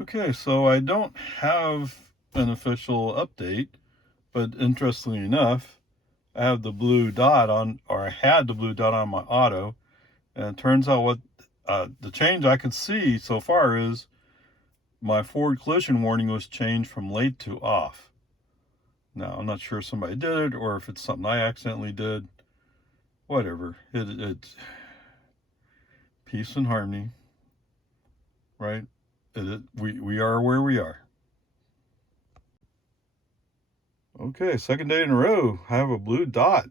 Okay, so I don't have an official update, but interestingly enough, I have the blue dot on, or I had the blue dot on my auto, and it turns out what the change I could see so far is my forward collision warning was changed from late to off. Now, I'm not sure if somebody did it or if it's something I accidentally did. Whatever. It's peace and harmony, right? We are where we are. Okay, second day in a row, I have a blue dot.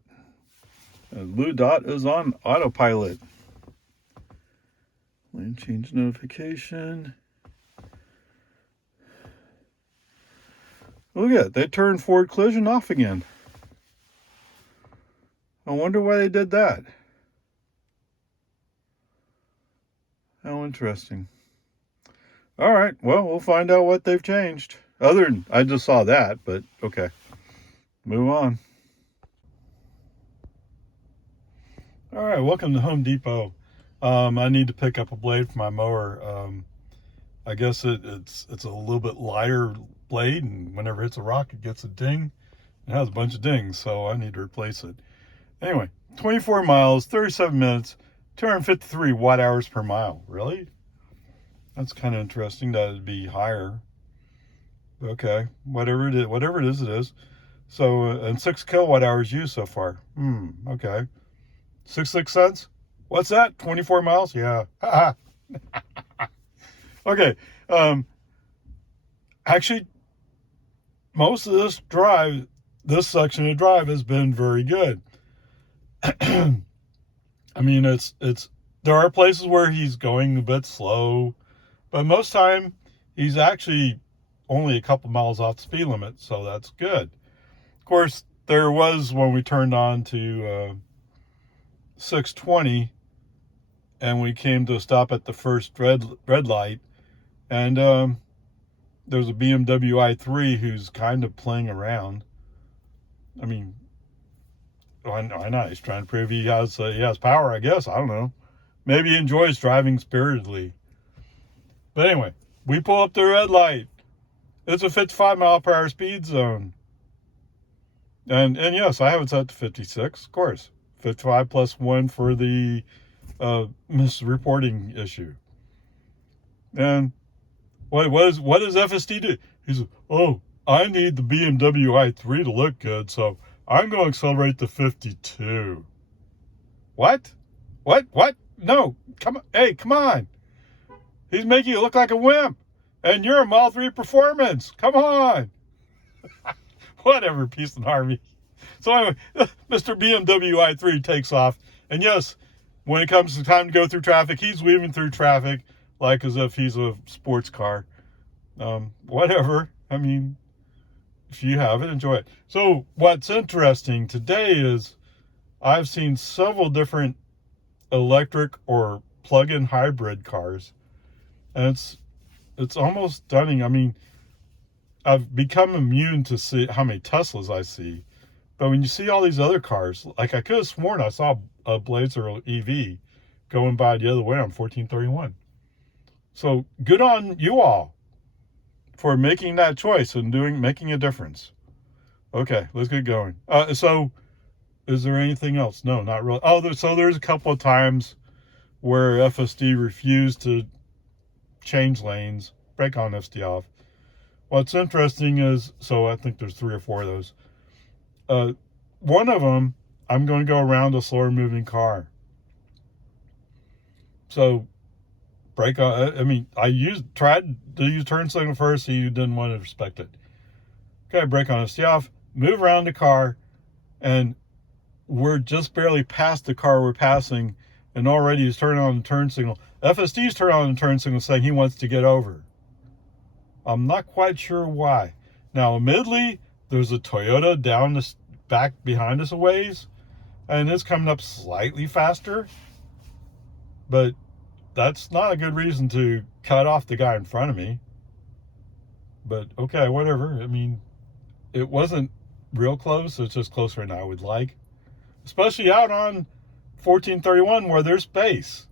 The blue dot is on autopilot. Lane change notification. Look at it, they turned forward collision off again. I wonder why they did that. How interesting. All right, well, we'll find out what they've changed. Other than, I just saw that, but okay. Move on. All right, welcome to Home Depot. I need to pick up a blade for my mower. I guess it's a little bit lighter blade, and whenever it hits a rock, it gets a ding. It has a bunch of dings, so I need to replace it. Anyway, 24 miles, 37 minutes, 253 watt hours per mile. Really? That's kind of interesting that it'd be higher. Okay, whatever it is, it is. So, and 6 kilowatt hours used so far. Okay. 66 cents? What's that? 24 miles? Yeah. Okay. Actually, most of this section of drive has been very good. I mean, there are places where he's going a bit slow, but most time he's actually only a couple miles off the speed limit, so that's good. Of course, there was when we turned on to 620 and we came to a stop at the first red light, and there's a BMW i3 who's kind of playing around. I mean, why not? He's trying to prove he has power, I guess. I don't know. Maybe he enjoys driving spiritedly. But anyway, we pull up the red light. It's a 55 mile per hour speed zone. And yes, I have it set to 56, of course. 55 plus 1 for the misreporting issue. And what does FSD do? He says, oh, I need the BMW i3 to look good, so I'm going to accelerate to 52. What? No, come on. Hey, come on. He's making you look like a wimp. And you're a Model 3 Performance. Come on. Whatever, peace and harmony. So anyway, Mr. BMW i3 takes off. And yes, when it comes to time to go through traffic, he's weaving through traffic like as if he's a sports car. Whatever. I mean, if you have it, enjoy it. So what's interesting today is I've seen several different electric or plug-in hybrid cars, and it's almost stunning. I mean, I've become immune to see how many Teslas I see, but when you see all these other cars, like I could have sworn I saw a Blazer EV going by the other way on 1431. So good on you all for making that choice and making a difference. Okay, let's get going. So is there anything else? No, not really. Oh, there's a couple of times where FSD refused to change lanes, brake on, FSD off. What's interesting is, so I think there's 3 or 4 of those. One of them, I'm going to go around a slower moving car. So brake on. I mean, tried to use turn signal first, so you didn't want to respect it. Okay, brake on, FSD off, move around the car, and we're just barely past the car we're passing, and already he's turning on the turn signal. FSD's turning on the turn signal saying he wants to get over. I'm not quite sure why. Now, admittedly, there's a Toyota down the back behind us a ways, and it's coming up slightly faster, but that's not a good reason to cut off the guy in front of me. But okay, whatever. I mean, it wasn't real close. It's just closer than I would like. Especially out on 1431 where there's space.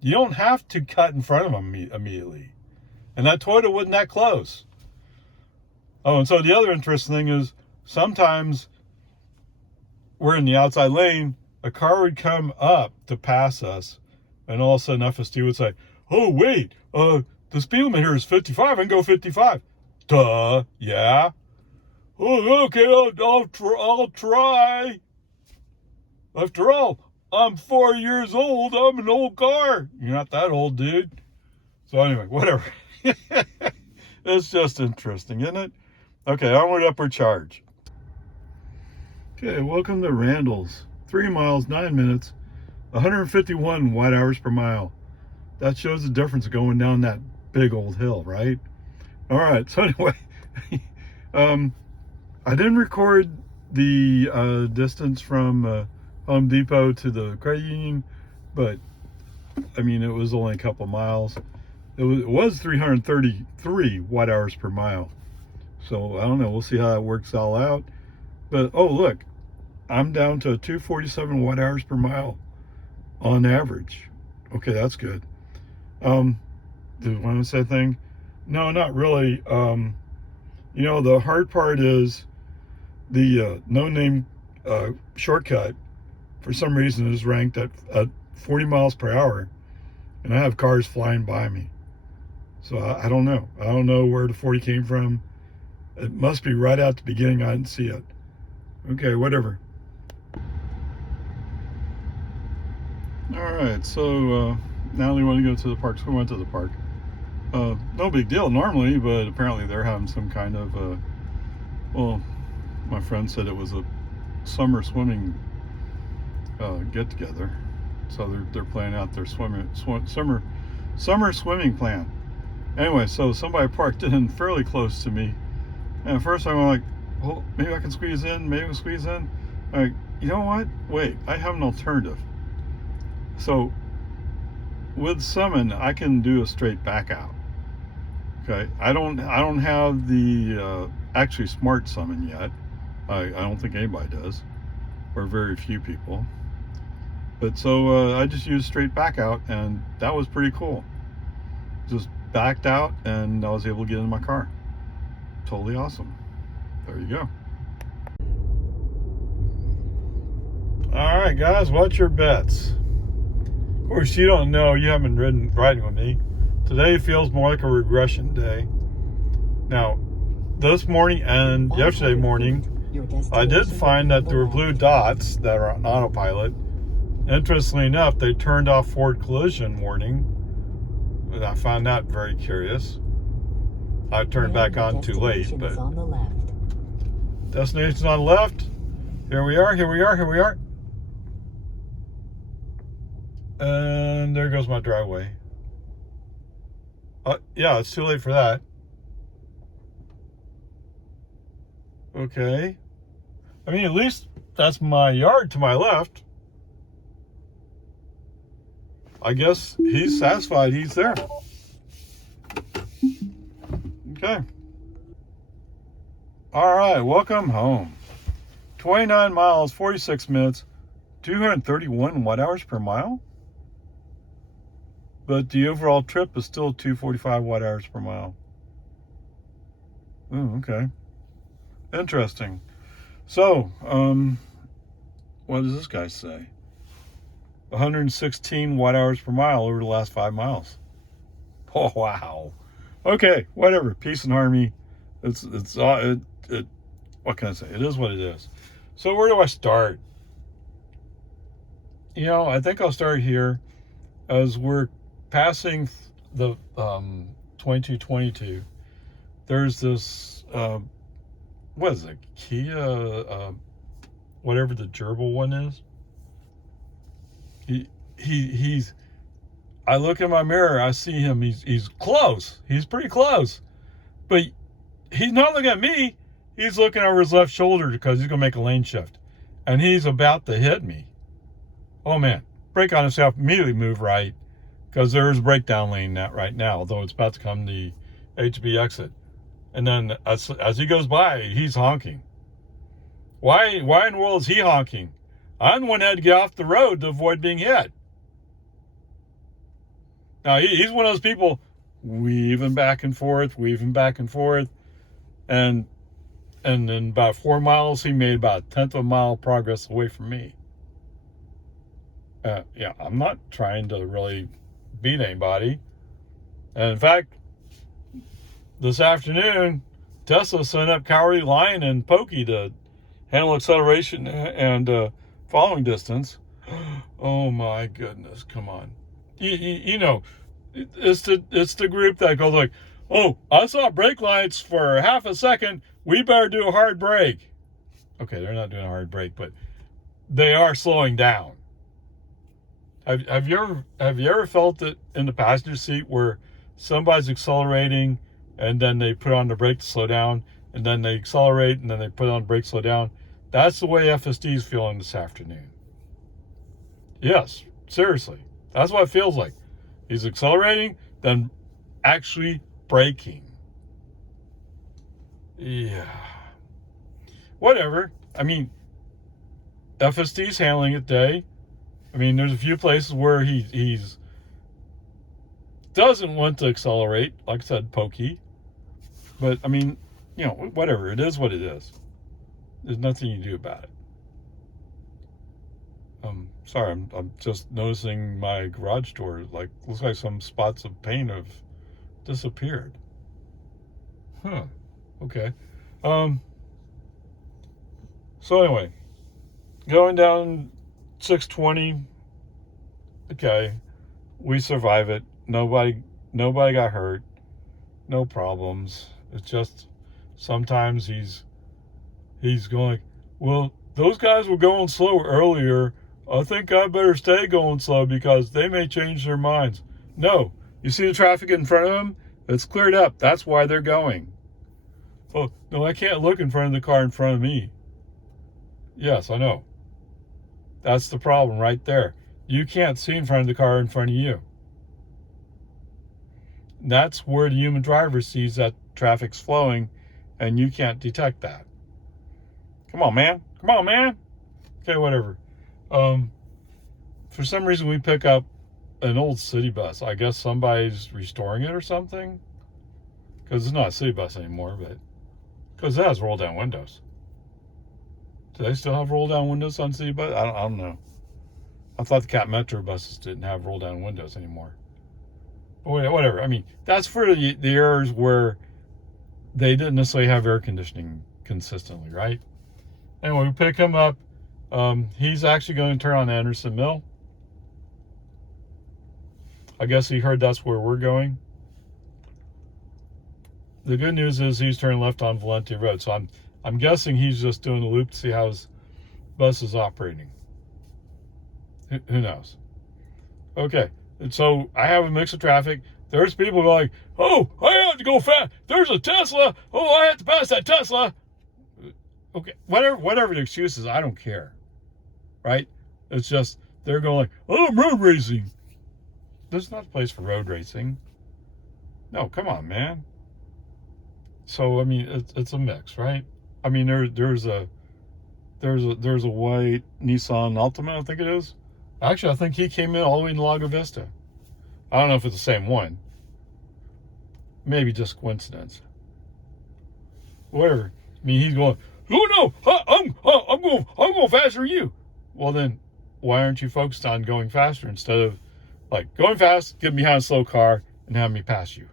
You don't have to cut in front of them immediately. And that Toyota wasn't that close. Oh, and so the other interesting thing is sometimes we're in the outside lane, a car would come up to pass us, and all of a sudden FSD would say, oh, wait, the speed limit here is 55. I can go 55. Duh, yeah. Oh, okay, I'll try. After all, I'm 4 years old. I'm an old car. You're not that old, dude. So anyway, whatever. It's just interesting, isn't it? Okay, onward, upward charge. Okay, welcome to Randalls. 3 miles, 9 minutes, 151 watt-hours per mile. That shows the difference going down that big old hill, right? All right, so anyway, I didn't record the distance from Home Depot to the credit union, but I mean, it was only a couple miles. It was 333 watt-hours per mile. So I don't know, we'll see how that works all out. But oh, look, I'm down to 247 watt-hours per mile on average. Okay, that's good. Do you want to say a thing? No, not really. You know, the hard part is the no-name shortcut, for some reason, is ranked at 40 miles per hour, and I have cars flying by me. So I don't know. I don't know where the 40 came from. It must be right at the beginning. I didn't see it. Okay, whatever. All right, so now we want to go to the park. So we went to the park. No big deal normally, but apparently they're having some kind of, well, my friend said it was a summer swimming get-together. So they're planning out their summer swimming plan. Anyway, so somebody parked in fairly close to me. And at first I'm like, well, maybe I can squeeze in, maybe I'll squeeze in. I'm like, you know what? Wait, I have an alternative. So with Summon, I can do a straight back out. Okay, I don't have the actually smart Summon yet. I don't think anybody does, or very few people. But so I just used straight back out, and that was pretty cool. Just backed out, and I was able to get in my car. Totally awesome. There you go. All right, guys, what's your bets? Of course, you don't know. You haven't been riding with me. Today feels more like a regression day. Now, this morning and yesterday morning, I did find that there were blue dots that are on autopilot. Interestingly enough, they turned off forward collision warning. And I found that very curious. I turned back on too late, but destination's on the left. Here we are, here we are, here we are. And there goes my driveway. Yeah, it's too late for that. Okay. I mean, at least that's my yard to my left. I guess he's satisfied he's there. Okay. All right, welcome home. 29 miles, 46 minutes, 231 watt-hours per mile. But the overall trip is still 245 watt-hours per mile. Oh, okay. Interesting. So, what does this guy say? 116 watt-hours per mile over the last 5 miles. Oh, wow. Okay, whatever. Peace and harmony. What can I say? It is what it is. So where do I start? You know, I think I'll start here as we're passing the 2222. There's this, what is it? Kia, whatever the gerbil one is. He's, I look in my mirror, I see him, he's close. He's pretty close. But he's not looking at me. He's looking over his left shoulder because he's going to make a lane shift. And he's about to hit me. Oh man, brake on himself, immediately move right. Because there is a breakdown lane right now, although it's about to come the HB exit. And then as he goes by, he's honking. Why in the world is he honking? I'm the one that had to get off the road to avoid being hit. Now, he's one of those people, weaving back and forth, and in about 4 miles, he made about a tenth of a mile progress away from me. Yeah, I'm not trying to really beat anybody. And in fact, this afternoon, Tesla sent up Cowardly Lion and Pokey to handle acceleration and following distance. Oh my goodness, come on. You know, it's the group that goes like, oh, I saw brake lights for half a second, we better do a hard brake. Okay, they're not doing a hard brake, but they are slowing down. Have you ever felt it in the passenger seat where somebody's accelerating and then they put on the brake to slow down, and then they accelerate and then they put on the brake to slow down? That's the way FSD is feeling this afternoon. Yes, seriously. That's what it feels like. He's accelerating, then actually braking. Yeah. Whatever. I mean, FSD's handling it today. I mean, there's a few places where he's doesn't want to accelerate, like I said, Pokey. But I mean, you know, whatever. It is what it is. There's nothing you do about it. Sorry, I'm just noticing my garage door, like, looks like some spots of paint have disappeared. Huh. Okay. So anyway, going down 620. Okay, we survive it. Nobody got hurt. No problems. It's just sometimes he's going, well, those guys were going slow earlier. I think I better stay going slow because they may change their minds. No, you see the traffic in front of them? It's cleared up. That's why they're going. Oh, no, I can't look in front of the car in front of me. Yes, I know. That's the problem right there. You can't see in front of the car in front of you. That's where the human driver sees that traffic's flowing, and you can't detect that. Come on, man. Okay, whatever. For some reason, we pick up an old city bus. I guess somebody's restoring it or something. Because it's not a city bus anymore, but because it has roll down windows. Do they still have roll down windows on city bus? I don't know. I thought the Cat Metro buses didn't have roll down windows anymore. But whatever. I mean, that's for the areas where they didn't necessarily have air conditioning consistently, right? Anyway, we pick him up. He's actually going to turn on Anderson Mill. I guess he heard that's where we're going. The good news is he's turning left on Valenti Road. So I'm guessing he's just doing a loop to see how his bus is operating. Who knows? Okay, and so I have a mix of traffic. There's people going, oh, I have to go fast. There's a Tesla. Oh, I have to pass that Tesla. Okay, whatever the excuse is, I don't care. Right? It's just, they're going, oh, I'm road racing. There's not a place for road racing. No, come on, man. So, I mean, it's a mix, right? I mean, there's a white Nissan Altima, I think it is. Actually, I think he came in all the way in Lago Vista. I don't know if it's the same one. Maybe just coincidence. Whatever. I mean, he's going, oh no, I'm going faster than you. Well then, why aren't you focused on going faster instead of like going fast, getting behind a slow car, and having me pass you?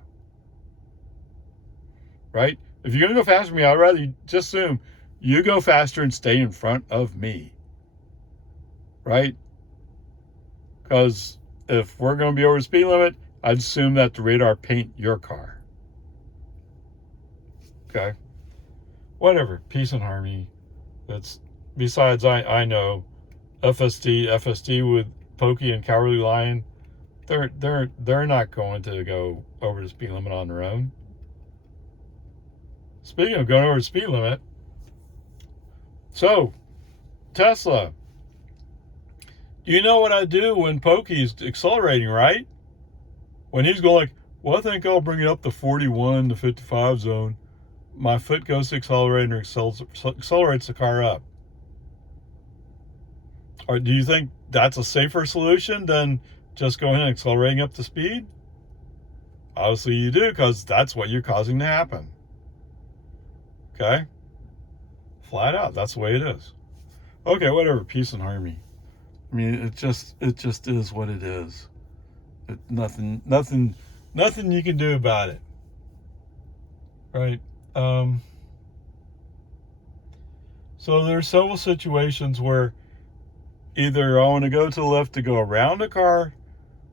Right? If you're gonna go faster than me, I'd rather you just assume you go faster and stay in front of me. Right? Because if we're going to be over the speed limit, I'd assume that the radar paint your car. Okay? Whatever. Peace and harmony. That's besides I know FSD with Pokey and Cowardly Lion, they're not going to go over the speed limit on their own. Speaking of going over the speed limit, so Tesla, you know what I do when Pokey's accelerating, right? When he's going like, well, I think I'll bring it up to 41 to 55 zone. My foot goes to accelerator and accelerates the car up. Or do you think that's a safer solution than just going and accelerating up to speed? Obviously you do, because that's what you're causing to happen. Okay? Flat out, that's the way it is. Okay, whatever, peace and harmony. I mean, it just is what it is. Nothing you can do about it. Right? So there's several situations where either I want to go to the left to go around a car,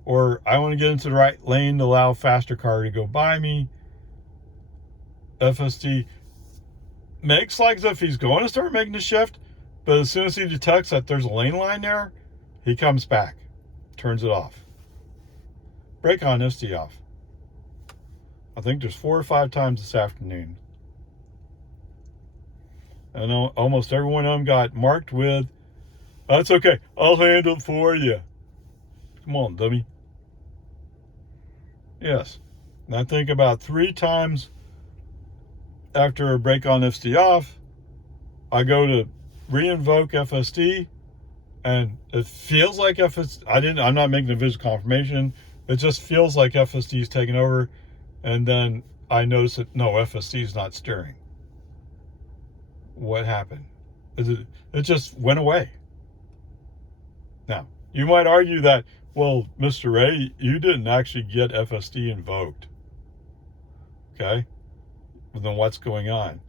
or I want to get into the right lane to allow a faster car to go by me. FSD makes like as if he's going to start making the shift, but as soon as he detects that there's a lane line there, he comes back, turns it off. Brake on FSD off. I think there's 4 or 5 times this afternoon. And almost every one of them got marked with, "That's okay, I'll handle it for you." Come on, dummy. Yes. And I think about 3 times after a brake on FSD off, I go to re-invoke FSD, and it feels like I'm not making a visual confirmation. It just feels like FSD is taking over, and then I notice that no, FSD is not steering. What happened? It just went away. Now, you might argue that, well, Mr. Ray, you didn't actually get FSD invoked. Okay? Well, then what's going on?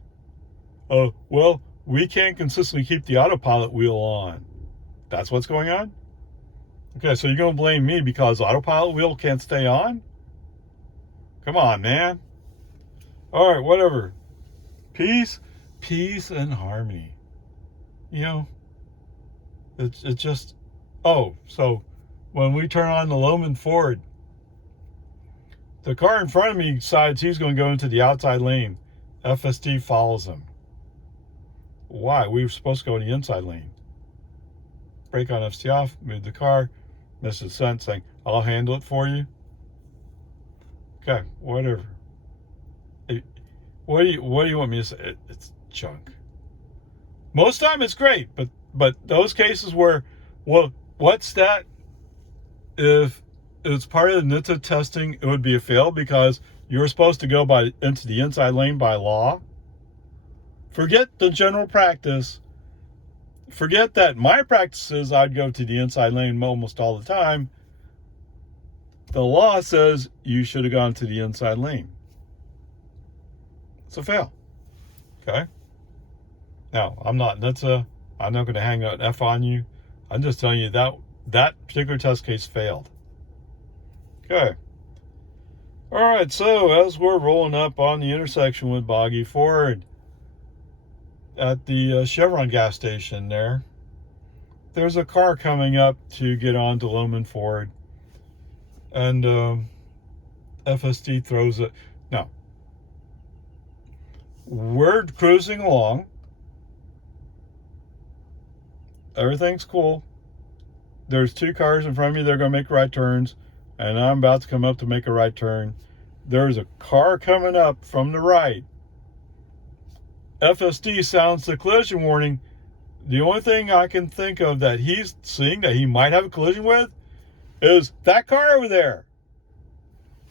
Oh, well, we can't consistently keep the autopilot wheel on. That's what's going on? Okay, so you're going to blame me because autopilot wheel can't stay on? Come on, man. All right, whatever. Peace and harmony. You know, it's just, oh, so when we turn on the Loman Ford, the car in front of me decides he's going to go into the outside lane. FSD follows him. Why? We were supposed to go in the inside lane. Brake on FSD off, move the car, Mrs. Sent saying, "I'll handle it for you." Okay, whatever. What do you want me to say? It's junk. Most time it's great, but those cases where, well, what's that? If it's part of the NHTSA testing, it would be a fail because you're supposed to go into the inside lane by law. Forget the general practice. Forget that my practice is I'd go to the inside lane almost all the time. The law says you should have gone to the inside lane. It's a fail. Okay? Now, I'm not NHTSA. I'm not going to hang an F on you. I'm just telling you that particular test case failed. Okay. All right, so as we're rolling up on the intersection with Boggy Ford at the Chevron gas station there's a car coming up to get onto Loman Ford, and FSD throws it. Now, we're cruising along. Everything's cool. There's 2 cars in front of me. They're going to make right turns, and I'm about to come up to make a right turn. There's a car coming up from the right. FSD sounds the collision warning. The only thing I can think of that he's seeing that he might have a collision with is that car over there.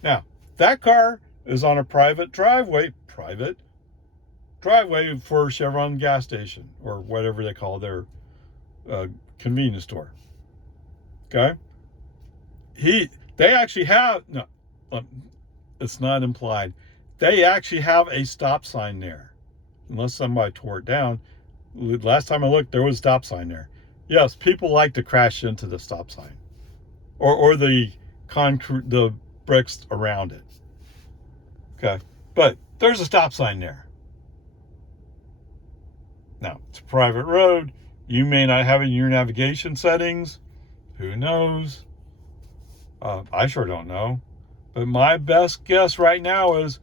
Now, that car is on a private driveway for Chevron gas station, or whatever they call their convenience store. Okay? They actually have, no, it's not implied. They actually have a stop sign there. Unless somebody tore it down. Last time I looked, there was a stop sign there. Yes, people like to crash into the stop sign. Or the concrete, the bricks around it. Okay? But there's a stop sign there. Now, it's a private road. You may not have it in your navigation settings. Who knows? I sure don't know. But my best guess right now is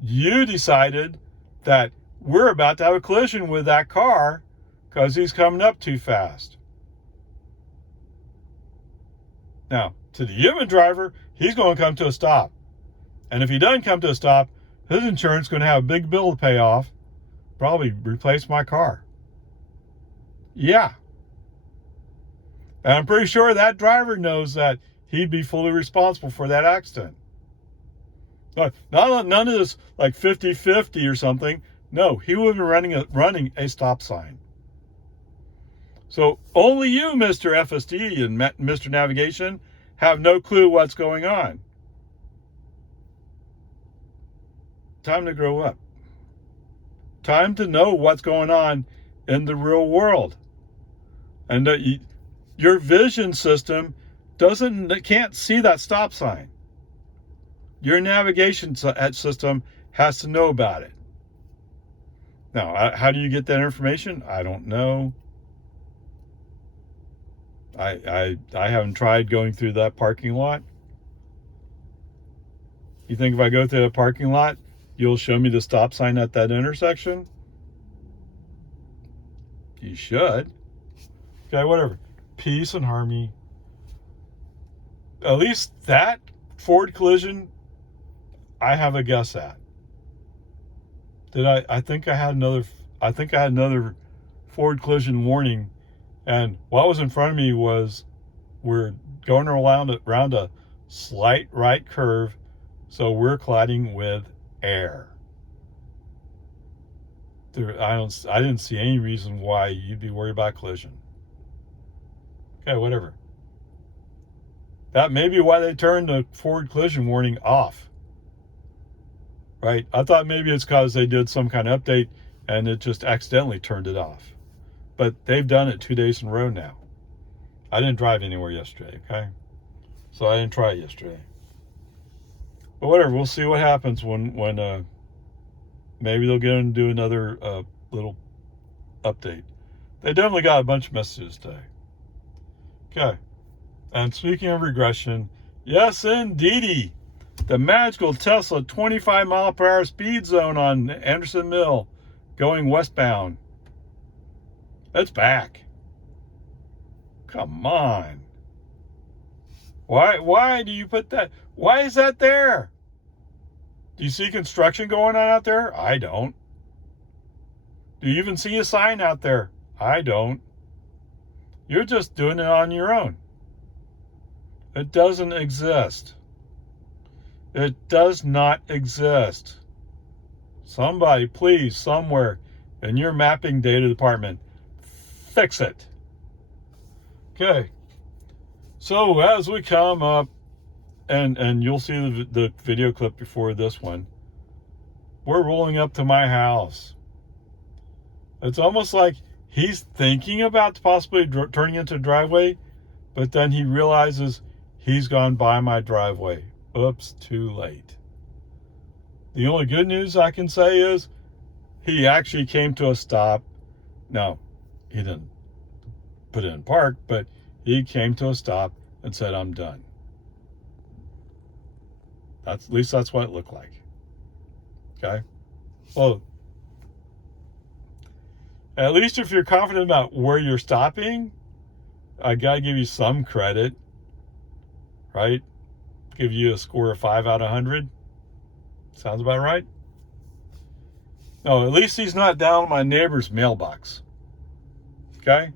you decided that we're about to have a collision with that car because he's coming up too fast. Now, to the human driver, he's going to come to a stop. And if he doesn't come to a stop, his insurance is going to have a big bill to pay off. Probably replace my car. Yeah. And I'm pretty sure that driver knows that he'd be fully responsible for that accident. None of this like 50-50 or something. No, he would have been running a stop sign. So only you, Mr. FSD and Mr. Navigation, have no clue what's going on. Time to grow up. Time to know what's going on in the real world. And your vision system can't see that stop sign. Your navigation system has to know about it. Now, how do you get that information? I don't know. I haven't tried going through that parking lot. You think if I go through the parking lot, you'll show me the stop sign at that intersection? You should. Okay, whatever. Peace and harmony. At least that Ford collision, I have a guess at. I think I had another Ford collision warning, and what was in front of me was we're going around a slight right curve, so we're colliding with air. I didn't see any reason why you'd be worried about collision. Okay, whatever. That may be why they turned the Ford collision warning off. Right? I thought maybe it's because they did some kind of update and it just accidentally turned it off. But they've done it 2 days in a row now. I didn't drive anywhere yesterday, okay? So I didn't try it yesterday. But whatever, we'll see what happens when maybe they'll get in and do another little update. They definitely got a bunch of messages today. Okay. And speaking of regression, yes, indeedy, the magical Tesla 25-mile-per-hour speed zone on Anderson Mill going westbound. It's back. Come on. Why do you put that? Why is that there? Do you see construction going on out there? I don't. Do you even see a sign out there? I don't. You're just doing it on your own. It doesn't exist. It does not exist. Somebody, please, somewhere in your mapping data department, fix it. Okay. So as we come up, and you'll see the video clip before this one, we're rolling up to my house. It's almost like he's thinking about possibly turning into a driveway, but then he realizes he's gone by my driveway. Oops, too late. The only good news I can say is he actually came to a stop. No, he didn't put it in park, but he came to a stop and said, I'm done. At least that's what it looked like. Okay? Well, at least if you're confident about where you're stopping, I gotta give you some credit, right? Give you a score of 5 out of 100. Sounds about right. No, at least he's not down my neighbor's mailbox. Okay?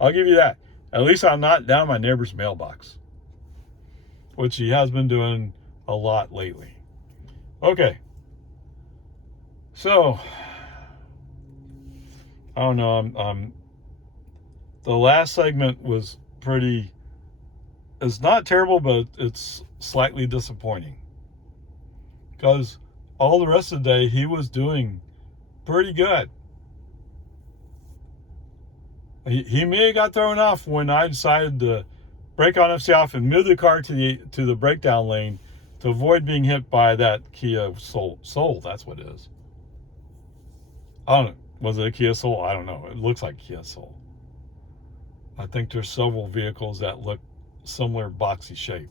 I'll give you that. At least I'm not down my neighbor's mailbox, which he has been doing a lot lately. Okay. So, I don't know. The last segment was it's not terrible, but it's slightly disappointing. Because all the rest of the day, he was doing pretty good. He may have got thrown off when I decided to brake on FC off and move the car to the breakdown lane to avoid being hit by that Kia Soul. That's what it is. I don't know. Was it a Kia Soul? I don't know. It looks like Kia Soul. I think there's several vehicles that look similar boxy shape.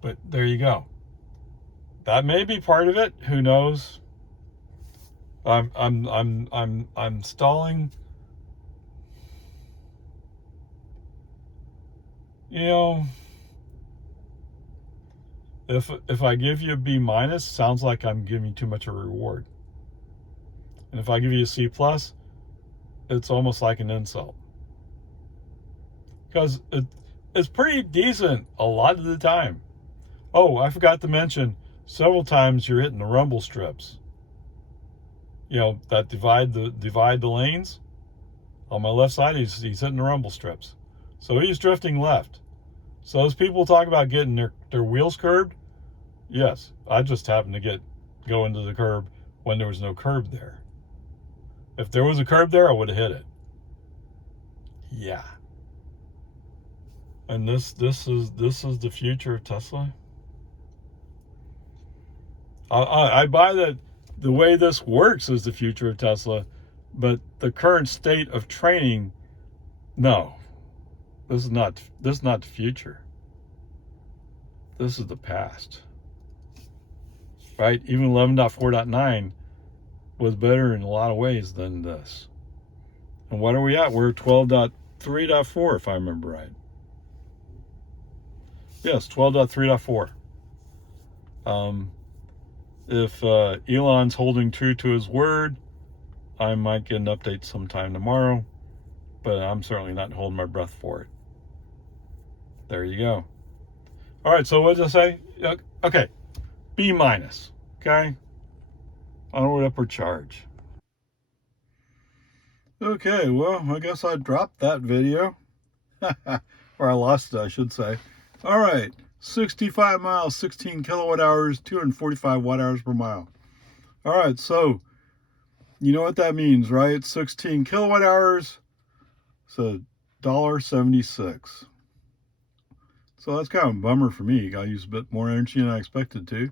But there you go. That may be part of it. Who knows? I'm stalling. You know, if I give you a B minus, sounds like I'm giving you too much of a reward. And if I give you a C plus, it's almost like an insult. Because it's pretty decent a lot of the time. Oh, I forgot to mention, several times you're hitting the rumble strips. You know, that divide the lanes. On my left side, he's hitting the rumble strips. So he's drifting left. So as people talk about getting their wheels curbed, yes, I just happened to go into the curb when there was no curb there. If there was a curb there, I would have hit it. Yeah. And this is the future of Tesla. I buy that the way this works is the future of Tesla, but the current state of training, no. This is not the future. This is the past. Right? Even 11.4.9 was better in a lot of ways than this. And what are we at? We're 12.3.4 if I remember right. Yes, 12.3.4. If Elon's holding true to his word, I might get an update sometime tomorrow, but I'm certainly not holding my breath for it. There you go. All right, so what did I say? Okay, B minus. Okay, onward upward charge. Okay, well, I guess I dropped that video. Or I lost it, I should say. All right, 65 miles, 16 kilowatt hours, 245 watt hours per mile. All right, so you know what that means, right? 16 kilowatt hours, so $1.76. So that's kind of a bummer for me. Got to use a bit more energy than I expected to.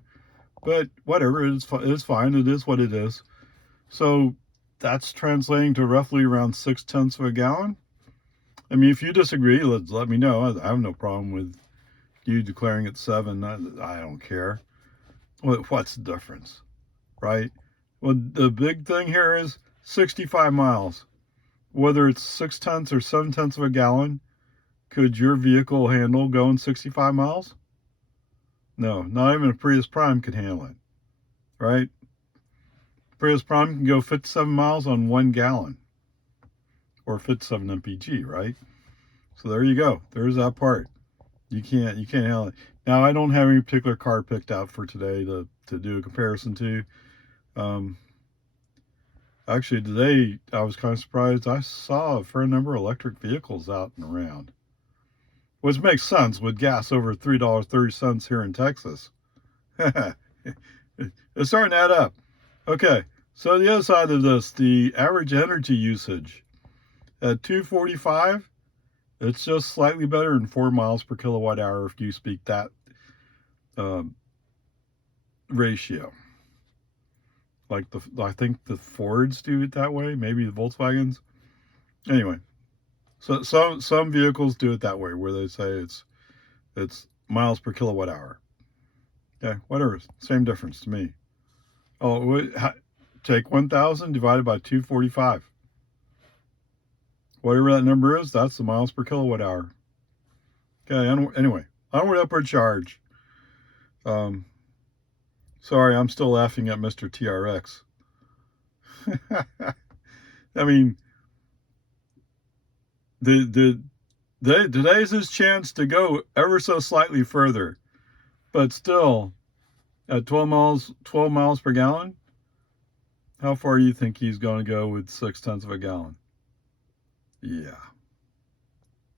But whatever, it's fine. It is what it is. So that's translating to roughly around 0.6 of a gallon. I mean, if you disagree, let me know. I have no problem with you declaring it 7. I don't care. What's the difference, right? Well, the big thing here is 65 miles. Whether it's 0.6 or 0.7 of a gallon, could your vehicle handle going 65 miles? No, not even a Prius Prime could handle it, right? Prius Prime can go 57 miles on 1 gallon, or 57 mpg, right? So there you go. There's that part. You can't handle it. Now, I don't have any particular car picked out for today to do a comparison to. Actually, today I was kind of surprised. I saw a fair number of electric vehicles out and around, which makes sense with gas over $3.30 here in Texas. It's starting to add up. Okay, so the other side of this, the average energy usage at 245, it's just slightly better than 4 miles per kilowatt hour if you speak that ratio. Like I think the Fords do it that way, maybe the Volkswagens. Anyway, so some vehicles do it that way, where they say it's miles per kilowatt hour. Okay, whatever, same difference to me. Oh, take 1,000 divided by 245. Whatever that number is, that's the miles per kilowatt hour. Okay, anyway, onward upward charge. Sorry, I'm still laughing at Mr. TRX. I mean, today's his chance to go ever so slightly further, but still, at 12 miles per gallon, how far do you think he's going to go with 0.6 of a gallon? Yeah.